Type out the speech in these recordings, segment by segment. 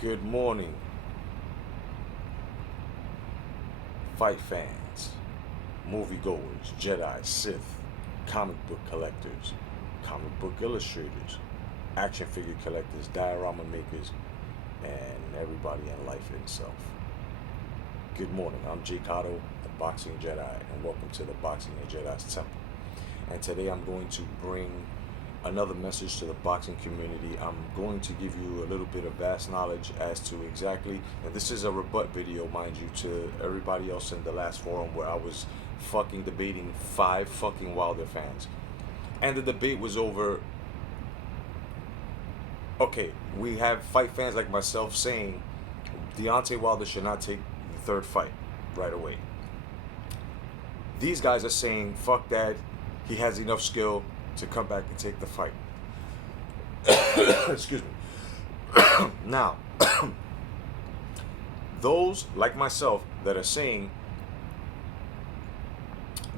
Good morning, fight fans, moviegoers, Jedi, Sith, comic book collectors, comic book illustrators, action figure collectors, diorama makers, and everybody in life itself. Good morning, I'm Jay Cotto, the Boxing Jedi, and welcome to the Boxing and Jedi's Temple. And today I'm going to bring another message to the boxing community. I'm going to give you a little bit of vast knowledge as to exactly, and this is a rebut video, mind you, to everybody else in the last forum where I was fucking debating 5 fucking Wilder fans. And the debate was over, okay, we have fight fans like myself saying Deontay Wilder should not take the third fight right away. These guys are saying, fuck that, he has enough skill to come back and take the fight. Excuse me. Now, those like myself that are saying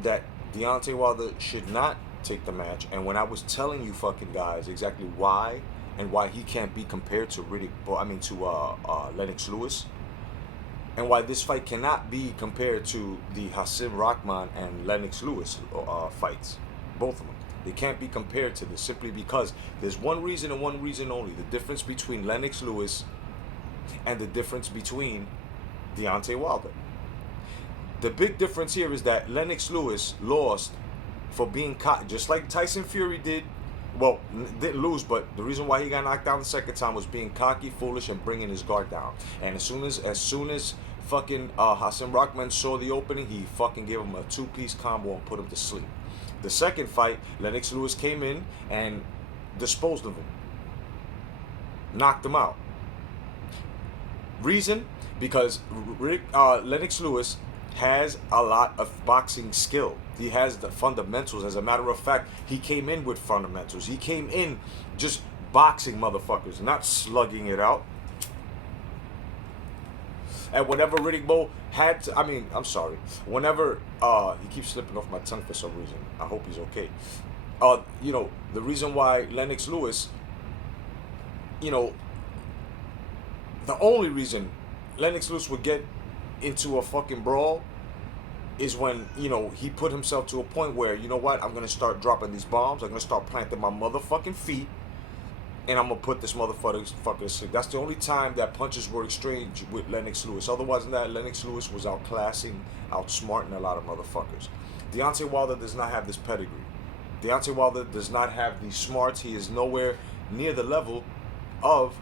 that Deontay Wilder should not take the match, and when I was telling you fucking guys exactly why and why he can't be compared to Lennox Lewis, and why this fight cannot be compared to the Hasim Rahman and Lennox Lewis fights, both of them. They can't be compared to this simply because there's one reason and one reason only. The difference between Lennox Lewis and the difference between Deontay Wilder. The big difference here is that Lennox Lewis lost for being caught, just like Tyson Fury did. Well, didn't lose, but the reason why he got knocked down the second time was being cocky, foolish, and bringing his guard down. And as soon as fucking Hasim Rahman saw the opening, he fucking gave him a 2-piece combo and put him to sleep. The second fight, Lennox Lewis came in and disposed of him. Knocked him out. Reason? Because Lennox Lewis has a lot of boxing skill. He has the fundamentals. As a matter of fact, he came in with fundamentals. He came in just boxing motherfuckers, not slugging it out. And whenever Riddick Bowe had to, whenever, he keeps slipping off my tongue for some reason. I hope he's okay. The reason why Lennox Lewis, the only reason Lennox Lewis would get into a fucking brawl is when, he put himself to a point where, you know what, I'm going to start dropping these bombs. I'm going to start planting my motherfucking feet. And I'm going to put this motherfucker to sleep. That's the only time that punches were exchanged with Lennox Lewis. Otherwise than that, Lennox Lewis was outclassing, outsmarting a lot of motherfuckers. Deontay Wilder does not have this pedigree. Deontay Wilder does not have these smarts. He is nowhere near the level of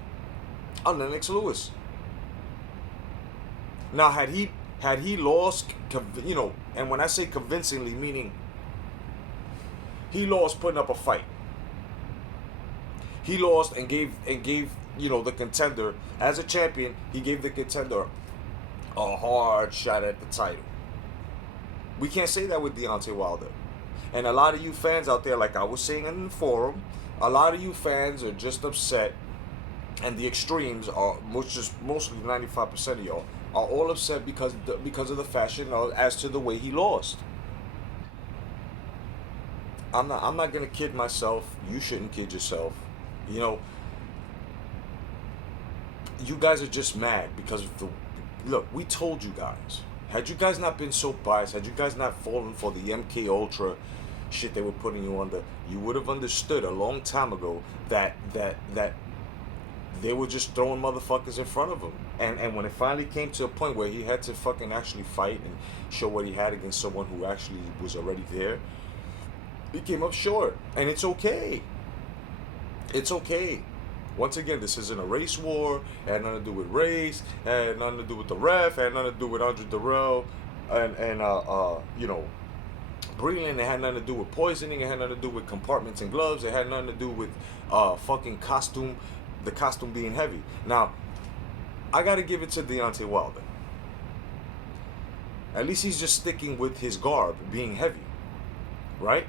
a Lennox Lewis. Now, had he lost, and when I say convincingly, meaning he lost putting up a fight. He lost and gave the contender, as a champion, he gave the contender a hard shot at the title. We can't say that with Deontay Wilder. And a lot of you fans out there, like I was saying in the forum, a lot of you fans are just upset, and the extremes are mostly 95% of y'all are all upset because of the fashion as to the way he lost. I'm not gonna kid myself. You shouldn't kid yourself. You guys are just mad because of look, we told you guys. Had you guys not been so biased, had you guys not fallen for the MK Ultra shit they were putting you under, you would have understood a long time ago that they were just throwing motherfuckers in front of him. And when it finally came to a point where he had to fucking actually fight and show what he had against someone who actually was already there, he came up short. And it's okay. It's okay. Once again, this isn't a race war. It had nothing to do with race. It had nothing to do with the ref. It had nothing to do with Andre Darrell and Breland. It had nothing to do with poisoning. It had nothing to do with compartments and gloves. It had nothing to do with fucking costume, the costume being heavy. Now, I got to give it to Deontay Wilder. At least he's just sticking with his garb being heavy. Right?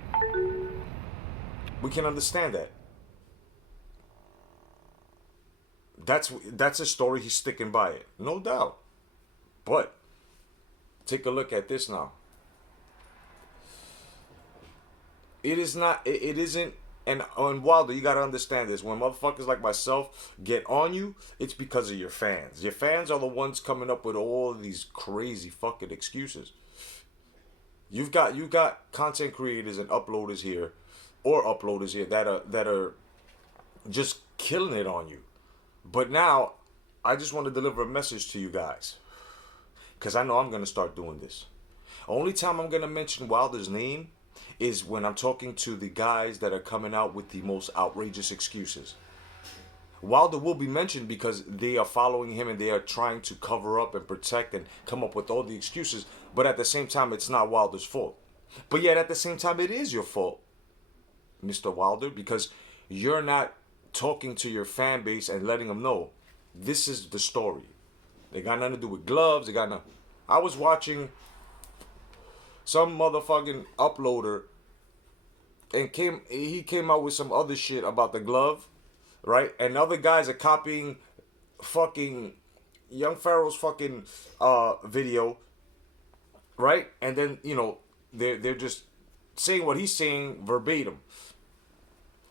We can understand that. That's a story, he's sticking by it, no doubt. But take a look at this now. It isn't And on Wilder, you gotta understand this. When motherfuckers like myself get on you, it's because of your fans. Your fans are the ones coming up with all of these crazy fucking excuses. You got content creators and uploaders here, or uploaders here that are just killing it on you. But now, I just want to deliver a message to you guys, because I know I'm gonna start doing this. Only time I'm gonna mention Wilder's name is when I'm talking to the guys that are coming out with the most outrageous excuses. Wilder will be mentioned because they are following him and they are trying to cover up and protect and come up with all the excuses. But at the same time, it's not Wilder's fault. But yet at the same time, it is your fault, Mr. Wilder, because you're not talking to your fan base and letting them know this is the story. They got nothing to do with gloves. They got nothing. I was watching some motherfucking uploader and he came out with some other shit about the glove, right? And other guys are copying fucking Young Pharaoh's fucking video, right? And then they're just saying what he's saying verbatim.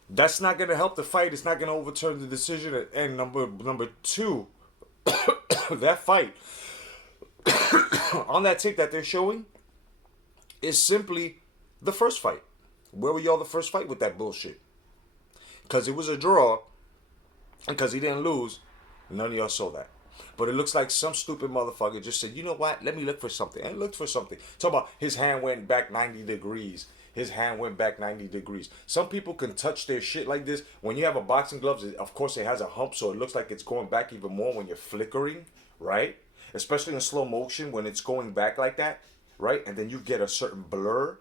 That's not gonna help the fight. It's not gonna overturn the decision. And number two, that fight on that tape that they're showing is simply the first fight. Where were y'all the first fight with that bullshit? Because it was a draw, and because he didn't lose, none of y'all saw that. But it looks like some stupid motherfucker just said, you know what? Let me look for something. And looked for something. Talk about his hand went back 90 degrees. His hand went back 90 degrees. Some people can touch their shit like this. When you have a boxing gloves, of course it has a hump, so it looks like it's going back even more when you're flickering, right? Especially in slow motion when it's going back like that, right? And then you get a certain blur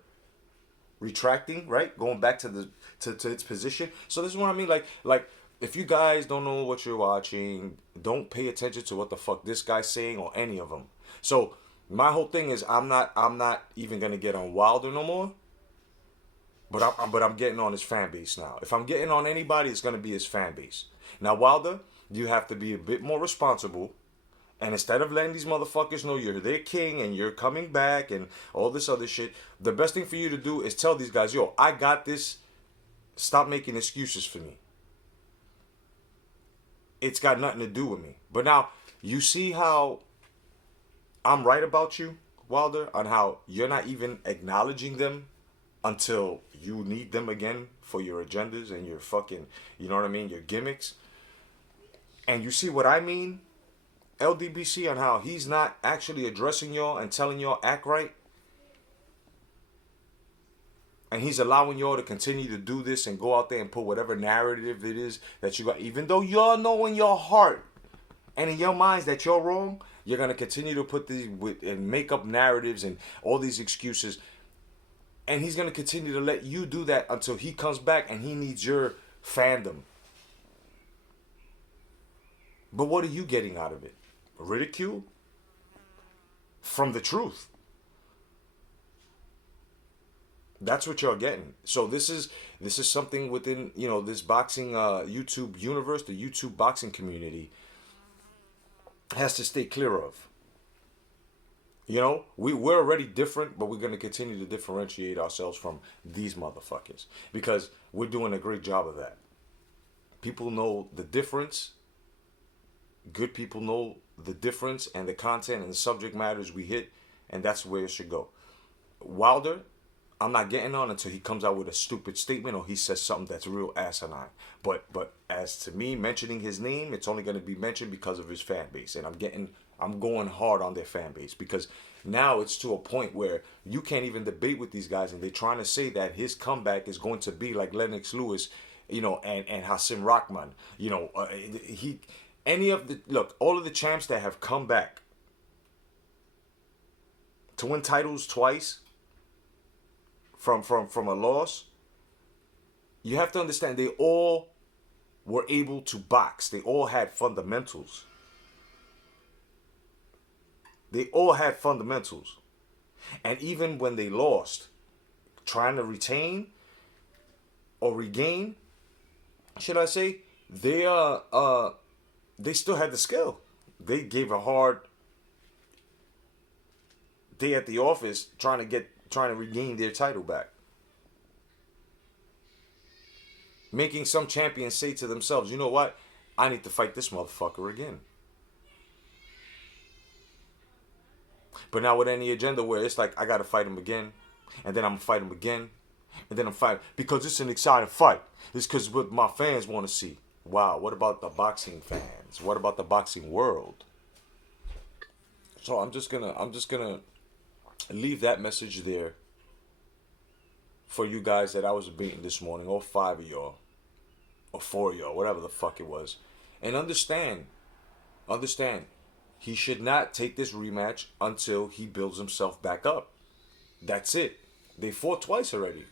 retracting, right? Going back to its position. So this is what I mean. Like if you guys don't know what you're watching, don't pay attention to what the fuck this guy's saying or any of them. So my whole thing is I'm not even gonna get on Wilder no more. But I'm getting on his fan base now. If I'm getting on anybody, it's gonna be his fan base. Now Wilder, you have to be a bit more responsible. And instead of letting these motherfuckers know you're their king and you're coming back and all this other shit, the best thing for you to do is tell these guys, yo, I got this. Stop making excuses for me. It's got nothing to do with me. But now, you see how I'm right about you, Wilder, on how you're not even acknowledging them until you need them again for your agendas and your fucking, you know what I mean, your gimmicks. And you see what I mean? LDBC, on how he's not actually addressing y'all and telling y'all act right. And he's allowing y'all to continue to do this and go out there and put whatever narrative it is that you got. Even though y'all know in your heart and in your minds that you're wrong, you're going to continue to put these and make up narratives and all these excuses. And he's going to continue to let you do that until he comes back and he needs your fandom. But what are you getting out of it? Ridicule? From the truth. That's what you're getting. So this is something within, this boxing YouTube universe, the YouTube boxing community has to stay clear of. We're already different, but we're going to continue to differentiate ourselves from these motherfuckers because we're doing a great job of that. People know the difference. Good people know the difference and the content and the subject matters we hit, and that's where it should go. Wilder, I'm not getting on until he comes out with a stupid statement or he says something that's real asinine. But as to me mentioning his name, it's only going to be mentioned because of his fan base, and I'm going hard on their fan base because now it's to a point where you can't even debate with these guys, and they're trying to say that his comeback is going to be like Lennox Lewis, and Hasim Rahman. All of the champs that have come back to win titles twice from a loss, you have to understand they all were able to box. They all had fundamentals. They all had fundamentals. And even when they lost, trying to retain or regain, should I say, they still had the skill. They gave a hard day at the office trying to regain their title back. Making some champions say to themselves, you know what? I need to fight this motherfucker again. But now with any agenda where it's like, I gotta fight him again, and then I'm gonna fight him again, and then I'm fighting because it's an exciting fight. It's because what my fans want to see. Wow, what about the boxing fans? What about the boxing world? So I'm just gonna leave that message there for you guys that I was beating this morning, all five of y'all, or four of y'all, whatever the fuck it was. And understand, he should not take this rematch until he builds himself back up. That's it. They fought twice already.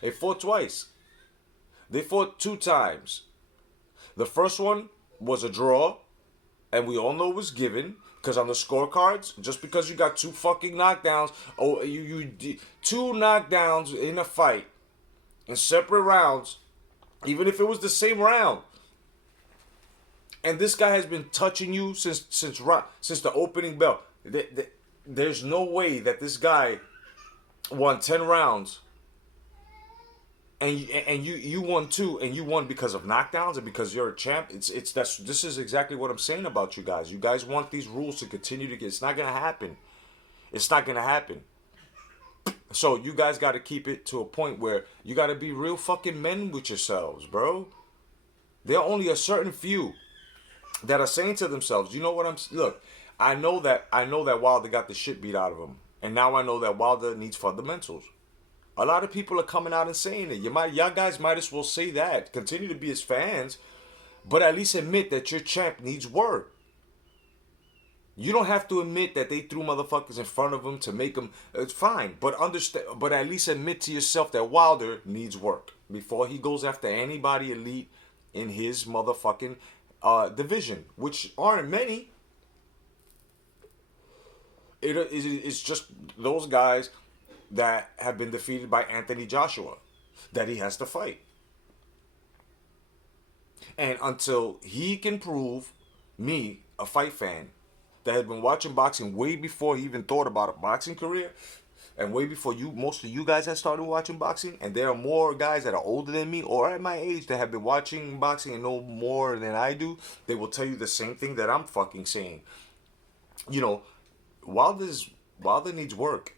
They fought twice. They fought two times. The first one was a draw, and we all know it was given because on the scorecards, just because you got two fucking knockdowns, two knockdowns in a fight in separate rounds, even if it was the same round, and this guy has been touching you since the opening bell. There's no way that this guy won 10 rounds and you won two, and you won because of knockdowns and because you're a champ. This is exactly what I'm saying about you guys. You guys want these rules to continue to get. It's not gonna happen. It's not gonna happen. So you guys got to keep it to a point where you got to be real fucking men with yourselves, bro. There are only a certain few that are saying to themselves, you know what look, I know that Wilder got the shit beat out of him, and now I know that Wilder needs fundamentals. A lot of people are coming out and saying it. Y'all guys might as well say that. Continue to be his fans, but at least admit that your champ needs work. You don't have to admit that they threw motherfuckers in front of him to make him. It's fine, but understand. But at least admit to yourself that Wilder needs work before he goes after anybody elite in his motherfucking division, which aren't many. It's just those guys that have been defeated by Anthony Joshua that he has to fight. And until he can prove me, a fight fan, that had been watching boxing way before he even thought about a boxing career, and way before most of you guys had started watching boxing, and there are more guys that are older than me or at my age that have been watching boxing and know more than I do, they will tell you the same thing that I'm fucking saying. You know, Wilder needs work.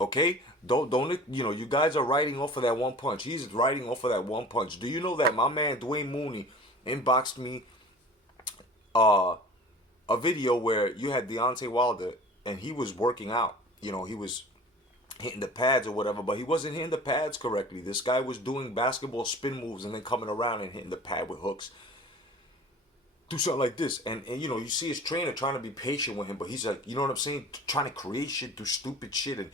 Okay? Don't you guys are riding off of that one punch. He's riding off of that one punch. Do you know that my man Dwayne Mooney inboxed me a video where you had Deontay Wilder and he was working out. He was hitting the pads or whatever, but he wasn't hitting the pads correctly. This guy was doing basketball spin moves and then coming around and hitting the pad with hooks. Do something like this. And you see his trainer trying to be patient with him, but he's like, you know what I'm saying? Trying to create shit, do stupid shit. And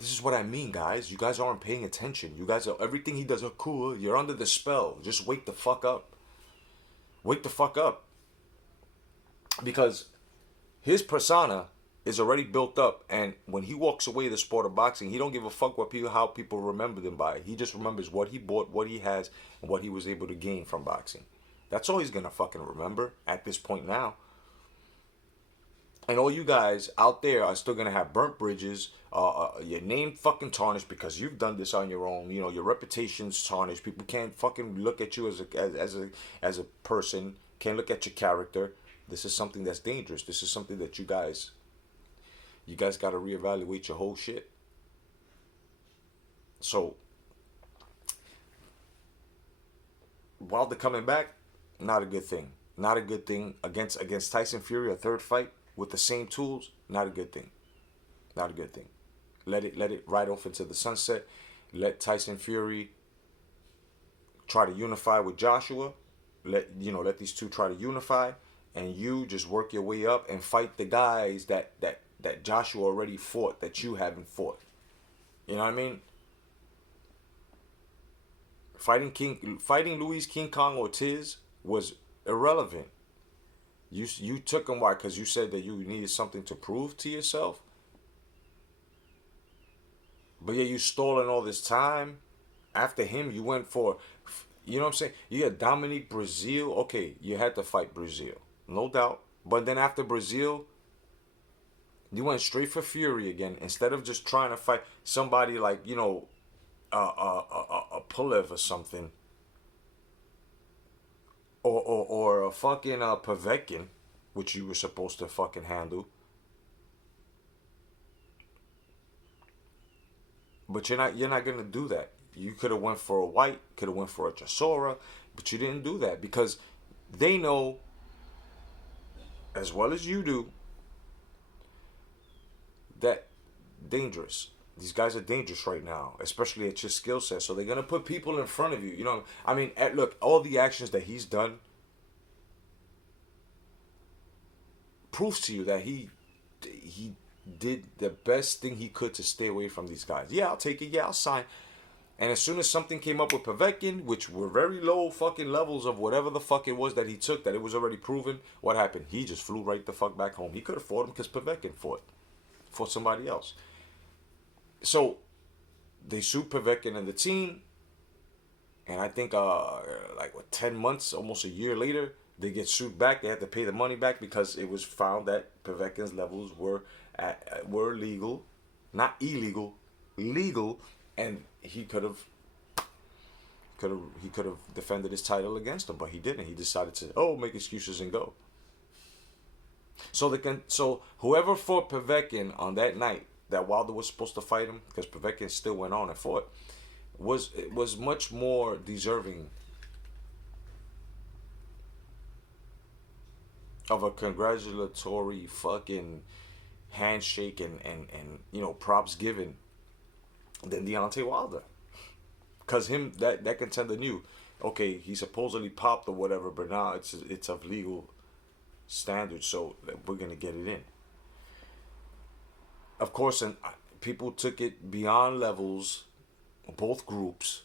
this is what I mean, guys. You guys aren't paying attention. You guys everything he does are cool. You're under the spell. Just wake the fuck up. Wake the fuck up. Because his persona is already built up, and when he walks away the sport of boxing, he don't give a fuck how people remember them by. He just remembers what he bought, what he has, and what he was able to gain from boxing. That's all he's gonna fucking remember at this point now. And all you guys out there are still gonna have burnt bridges, your name fucking tarnished because you've done this on your own. Your reputation's tarnished. People can't fucking look at you as a person. Can't look at your character. This is something that's dangerous. This is something that you guys got to reevaluate your whole shit. So, Wilder coming back, not a good thing. Not a good thing against Tyson Fury, a third fight with the same tools. Not a good thing. Not a good thing. Let it ride off into the sunset. Let Tyson Fury try to unify with Joshua. Let these two try to unify. And you just work your way up and fight the guys that Joshua already fought that you haven't fought. You know what I mean? Fighting Luis King Kong Ortiz was irrelevant. You took him, why? Because you said that you needed something to prove to yourself. But yeah, you stolen all this time. After him, you went for, you know what I'm saying? You had Dominique Brazil. Okay, you had to fight Brazil. No doubt. But then after Brazil, You went straight for Fury again instead of just trying to fight somebody like, a Pulev or something, or a fucking Povetkin, which you were supposed to fucking handle. But you're not gonna do that. You could have went for a White, could have went for a Chisora, but you didn't do that because they know as well as you do that dangerous. These guys are dangerous right now, especially at your skill set. So they're gonna put people in front of you. You know, I mean, look, all the actions that he's done proves to you that he did the best thing he could to stay away from these guys. Yeah, I'll take it. Yeah, I'll sign. And as soon as something came up with Povetkin, which were very low fucking levels of whatever the fuck it was that he took, that it was already proven, what happened? He just flew right the fuck back home. He could have fought him because Povetkin fought somebody else. So they sued Povetkin and the team, and I think like what 10 months, almost a year later, they get sued back. They had to pay the money back because it was found that Povetkin's levels were legal, not illegal, legal, and he could have defended his title against him, but he didn't. He decided to make excuses and go. So whoever fought Povetkin on that night that Wilder was supposed to fight him, because Povetkin still went on and fought, was much more deserving of a congratulatory fucking handshake and props given than Deontay Wilder. Cause that contender knew, okay, he supposedly popped or whatever, but now it's of legal standards, so we're gonna get it in. Of course, and people took it beyond levels. Both groups,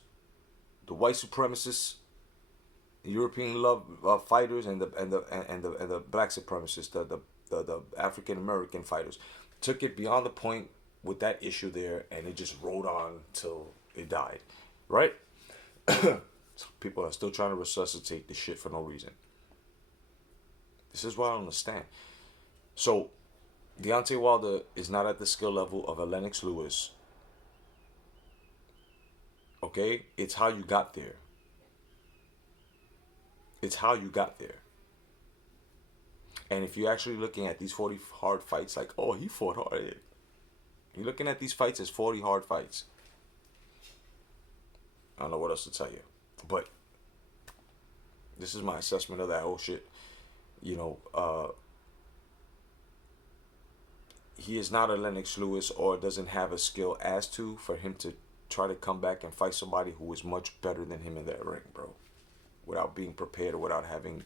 the white supremacists, European love fighters, and the black supremacists, the African American fighters, took it beyond the point with that issue there, and it just rolled on till it died, right? People are still trying to resuscitate this shit for no reason. This is what I don't understand. So, Deontay Wilder is not at the skill level of a Lennox Lewis. Okay? It's how you got there. It's how you got there. And if you're actually looking at these 40 hard fights, like, oh, he fought hard. You're looking at these fights as 40 hard fights. I don't know what else to tell you. But this is my assessment of that whole shit. He is not a Lennox Lewis, or doesn't have a skill as to for him to try to come back and fight somebody who is much better than him in that ring, bro. Without being prepared or without having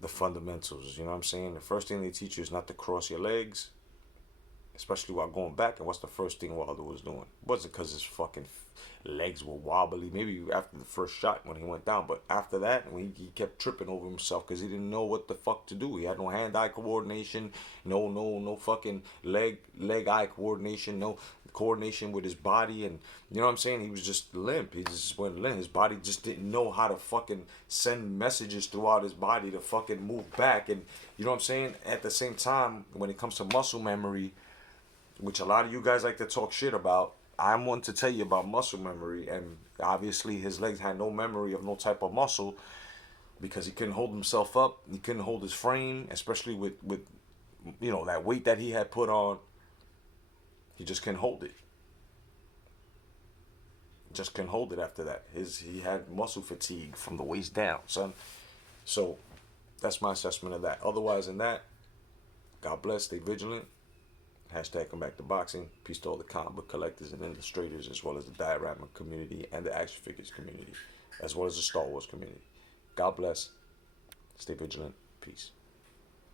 the fundamentals. You know what I'm saying? The first thing they teach you is not to cross your legs, especially while going back. And what's the first thing Wilder was doing? It wasn't because his fucking legs were wobbly. Maybe after the first shot when he went down, but after that, when he kept tripping over himself because he didn't know what the fuck to do. He had no hand-eye coordination, no fucking leg-eye coordination, no coordination with his body, and you know what I'm saying? He was just limp. He just went limp. His body just didn't know how to fucking send messages throughout his body to fucking move back, and you know what I'm saying? At the same time, when it comes to muscle memory, which a lot of you guys like to talk shit about, I'm one to tell you about muscle memory, and obviously his legs had no memory of no type of muscle because he couldn't hold himself up. He couldn't hold his frame, especially with that weight that he had put on. He just couldn't hold it. Just couldn't hold it after that. He had muscle fatigue from the waist down, son. So that's my assessment of that. Otherwise than that, God bless, stay vigilant. Hashtag come back to boxing. Peace to all the comic book collectors and illustrators, as well as the diorama community and the action figures community, as well as the Star Wars community. God bless. Stay vigilant. Peace.